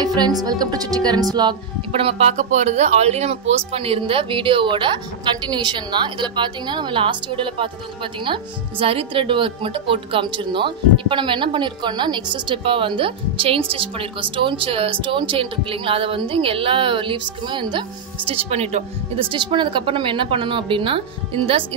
Hi friends, welcome to Chitti Karan's vlog. இப்போ நம்ம பார்க்க போறது ஆல்ரெடி நம்ம போஸ்ட் பண்ணியிருந்த வீடியோவோட கண்டினியூஷன் தான். இதுல பாத்தீங்கன்னா நம்ம லாஸ்ட் வீடியோல பார்த்தது வந்து பாத்தீங்கன்னா ஜரி த்ரெட் வர்க் மட்டும் போட்டு காமிச்சிருந்தோம். இப்போ நம்ம என்ன பண்ணிருக்கோம்னா நெக்ஸ்ட் ஸ்டெப்பா வந்து செயின் ஸ்டிச் பண்ணிருக்கோம். ஸ்டோன் செயின் இருக்கு இல்லைங்களா, அதை வந்து இங்க எல்லா லீவ்ஸ்க்குமே வந்து ஸ்டிச் பண்ணிட்டோம். இது ஸ்டிச் பண்ணதுக்கு அப்புறம் நம்ம என்ன பண்ணணும் அப்படின்னா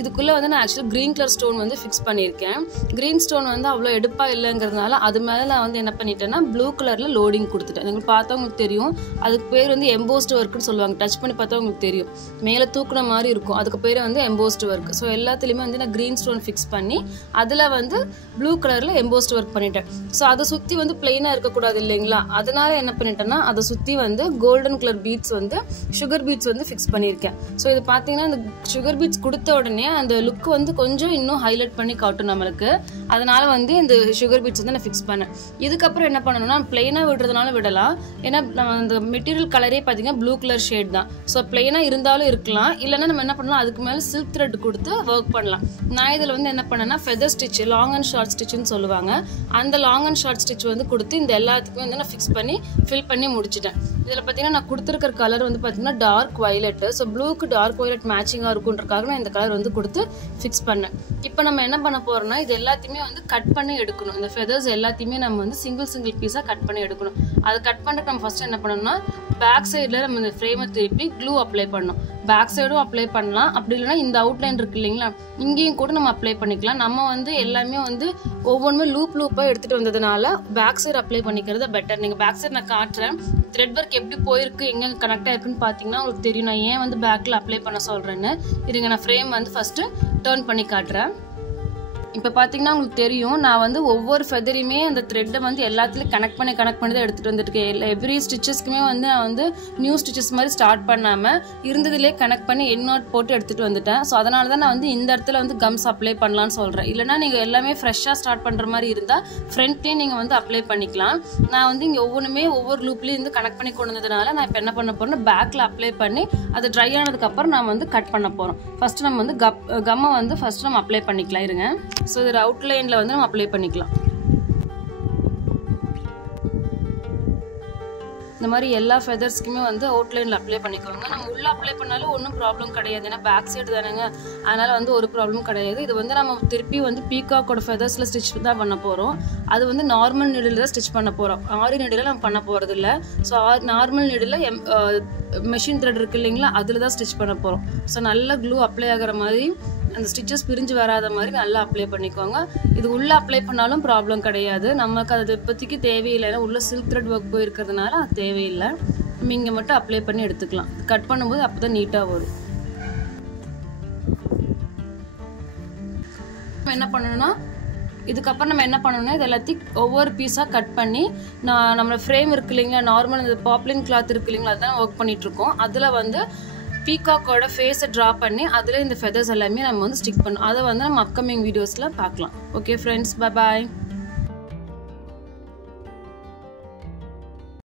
இதுக்குள்ள வந்து நான் ஆக்சுவலி கிரீன் கலர் ஸ்டோன் வந்து ஃபிக்ஸ் பண்ணியிருக்கேன். கிரீன் ஸ்டோன் வந்து அவ்வளோ எடுப்பா இல்லைங்கிறதுனால அது மேல நான் வந்து என்ன பண்ணிட்டேன்னா ப்ளூ கலர்ல லோடிங் கொடுத்துட்டேன். உங்களுக்கு பார்த்தா உங்களுக்கு தெரியும், அதுக்கு பேர் வந்து எம்போஸ்ட் ஒர்க்னு சொல்லுவாங்க. டச் பண்ணி பார்த்தா உங்களுக்கு தெரியும், மேலே தூக்குன மாதிரி இருக்கும். அதுக்கு பேர் வந்து எம்போஸ்ட் ஒர்க். ஸோ எல்லாத்துலேயுமே வந்து நான் கிரீன் ஸ்டோன் ஃபிக்ஸ் பண்ணி அதில் வந்து ப்ளூ கலரில் எம்போஸ்ட் ஒர்க் பண்ணிட்டேன். ஸோ அதை சுற்றி வந்து பிளெயினாக இருக்கக்கூடாது இல்லைங்களா, அதனால என்ன பண்ணிட்டேன்னா அதை சுற்றி வந்து கோல்டன் கலர் பீட்ஸ் வந்து சுகர் பீட்ஸ் வந்து ஃபிக்ஸ் பண்ணியிருக்கேன். ஸோ இது பார்த்தீங்கன்னா இந்த சுகர் பீட்ஸ் கொடுத்த உடனே அந்த லுக் வந்து கொஞ்சம் இன்னும் ஹைலைட் பண்ணி காட்டும் நம்மளுக்கு. அதனால வந்து இந்த சுகர் பீட்ஸ் வந்து நான் ஃபிக்ஸ் பண்ணேன். இதுக்கப்புறம் என்ன பண்ணணும்னா பிளெயினாக விடுறதுனால விடலாம். ஏன்னா நம்ம அந்த மெட்டீரியல் கலரே பார்த்தீங்கன்னா ப்ளூ கலர் ஷேட் தான். ஸோ பிளெயினாக இருந்தாலும் இருக்கலாம், இல்லைன்னா நம்ம என்ன பண்ணலாம் அதுக்கு மேலே சில்க் த்ரெட் கொடுத்து ஒர்க் பண்ணலாம். நான் இதில் வந்து என்ன பண்ணேன்னா feather stitch, long and short ஸ்டிச்னு சொல்லுவாங்க, அந்த லாங் அண்ட் ஷார்ட் ஸ்டிச் வந்து கொடுத்து இந்த எல்லாத்துக்குமே வந்து நான் ஃபிக்ஸ் பண்ணி ஃபில் பண்ணி முடிச்சிட்டேன். இதில் பார்த்தீங்கன்னா நான் கொடுத்துருக்கிற கலர் வந்து பார்த்தீங்கன்னா டார்க் வயலட். ஸோ ப்ளூக்கு டார்க் வயலட் மேட்சிங்காக இருக்குன்றக்காக நான் இந்த கலர் வந்து கொடுத்து ஃபிக்ஸ் பண்ணேன். இப்போ நம்ம என்ன பண்ண போறோம்னா இது எல்லாத்தையுமே வந்து கட் பண்ணி எடுக்கணும். இந்த ஃபெதர்ஸ் எல்லாத்தையுமே நம்ம வந்து சிங்கிள் பீஸாக கட் பண்ணி எடுக்கணும். அதை கட் பண்ணுறதுக்கு நம்ம ஃபர்ஸ்ட் என்ன பண்ணணும்னா பேக் சைடில் நம்ம இந்த ஃப்ரேமை திருப்பி க்ளூ அப்ளை பண்ணணும். பேக் சைடும் அப்ளை பண்ணலாம், அப்படி இல்லைன்னா இந்த அவுட்லைன் இருக்கு இல்லைங்களா, இங்கேயும் கூட நம்ம அப்ளை பண்ணிக்கலாம். நம்ம வந்து எல்லாமே வந்து ஒவ்வொன்றுமே லூப்பாக எடுத்துகிட்டு வந்ததுனால பேக் சைடு அப்ளை பண்ணிக்கிறது பெட்டர். நீங்கள் பேக் சைடு நான் காட்டுறேன், த்ரெட் ஒர்க் எப்படி போயிருக்கு, எங்கே கனெக்ட் ஆயிருக்குன்னு பார்த்தீங்கன்னா உங்களுக்கு தெரியும். நான் ஏன் வந்து பேக்கில் அப்ளை பண்ண சொல்கிறேன்னு இருங்க, நான் ஃப்ரேம் வந்து ஃபஸ்ட்டு டர்ன் பண்ணி காட்டுறேன். இப்போ பார்த்தீங்கன்னா உங்களுக்கு தெரியும், நான் வந்து ஒவ்வொரு ஃபெதரையுமே அந்த த்ரெட்டை வந்து எல்லாத்துலேயும் கனெக்ட் பண்ணி தான் எடுத்துகிட்டு வந்துருக்கேன். எவ்ரி ஸ்டிச்சஸ்க்குமே வந்து நான் வந்து நியூ ஸ்டிச்சஸ் மாதிரி ஸ்டார்ட் பண்ணாமல் இருந்ததுலேயே கனெக்ட் பண்ணி என் நாட் போட்டு எடுத்துகிட்டு வந்துட்டேன். ஸோ அதனால தான் நான் வந்து இந்த இடத்துல வந்து கம்ஸ் அப்ளை பண்ணலான்னு சொல்கிறேன். இல்லைனா நீங்கள் எல்லாமே ஃப்ரெஷ்ஷாக ஸ்டார்ட் பண்ணுற மாதிரி இருந்தால் ஃப்ரண்ட்லேயும் நீங்கள் வந்து அப்ளை பண்ணிக்கலாம். நான் வந்து இங்கே ஒவ்வொன்றுமே ஒவ்வொரு லூப்லேயும் வந்து கனெக்ட் பண்ணி கொண்டு வந்ததுனால நான் இப்போ என்ன பண்ண போகிறேன்னா பேக்கில் அப்ளை பண்ணி அது ட்ரை ஆனதுக்கப்புறம் நான் வந்து கட் பண்ண போகிறோம். ஃபஸ்ட்டு நம்ம வந்து கம்மை வந்து ஃபஸ்ட்டு நம்ம அப்ளை பண்ணிக்கலாம் இருங்க. ஸோ இது அவுட்லைனில் வந்து நம்ம அப்ளை பண்ணிக்கலாம். இந்த மாதிரி எல்லா ஃபெதர்ஸ்க்குமே வந்து அவுட்லைனில் அப்ளை பண்ணிக்கோங்க. நம்ம உள்ளே அப்ளை பண்ணாலும் ஒன்றும் ப்ராப்ளம் கிடையாது, ஏன்னா பேக் சைடு தானேங்க, அதனால் வந்து ஒரு ப்ராப்ளம் கிடையாது. இது வந்து நம்ம திருப்பி வந்து பீகாக்கோட ஃபெதர்ஸில் ஸ்டிச் தான் பண்ண போகிறோம். அது வந்து நார்மல் நீடில் தான் ஸ்டிச் பண்ண போகிறோம், ஆரி நீடில் நம்ம பண்ண போகிறது இல்லை. So normal needle machine thread இருக்குது இல்லைங்களா, அதில் தான் ஸ்டிச் பண்ண போகிறோம். ஸோ நல்லா க்ளூ அப்ளை ஆகிற மாதிரி அந்த ஸ்டிச்சஸ் பிரிஞ்சு வராத மாதிரி நல்லா அப்ளை பண்ணிக்கோங்க. இது உள்ளே அப்ளை பண்ணாலும் ப்ராப்ளம் கிடையாது, நமக்கு அது இப்போதைக்கு தேவையில்லை. ஏன்னா உள்ள சில்க் த்ரெட் ஒர்க் போயிருக்கிறதுனால அது தேவையில்லை. நம்ம இங்கே மட்டும் அப்ளை பண்ணி எடுத்துக்கலாம். கட் பண்ணும்போது அப்போ தான் நீட்டாக வரும். என்ன பண்ணணும்னா இதுக்கப்புறம் நம்ம என்ன பண்ணணும்னா இது எல்லாத்தையும் ஒவ்வொரு பீஸாக கட் பண்ணி நம்மளோட ஃப்ரேம் இருக்கு இல்லைங்களா, நார்மல் இந்த பாப்லின் கிளாத் இருக்கு இல்லைங்களா, அதுதான் ஒர்க் பண்ணிட்டு இருக்கோம். அதில் வந்து பீகாக்கோட ஃபேஸை ட்ரா பண்ணி அதில் இந்த ஃபெதர்ஸ் எல்லாமே நம்ம வந்து ஸ்டிக் பண்ணணும். அதை வந்து நம்ம அப்கமிங் வீடியோஸில் பார்க்கலாம். Okay friends, bye bye.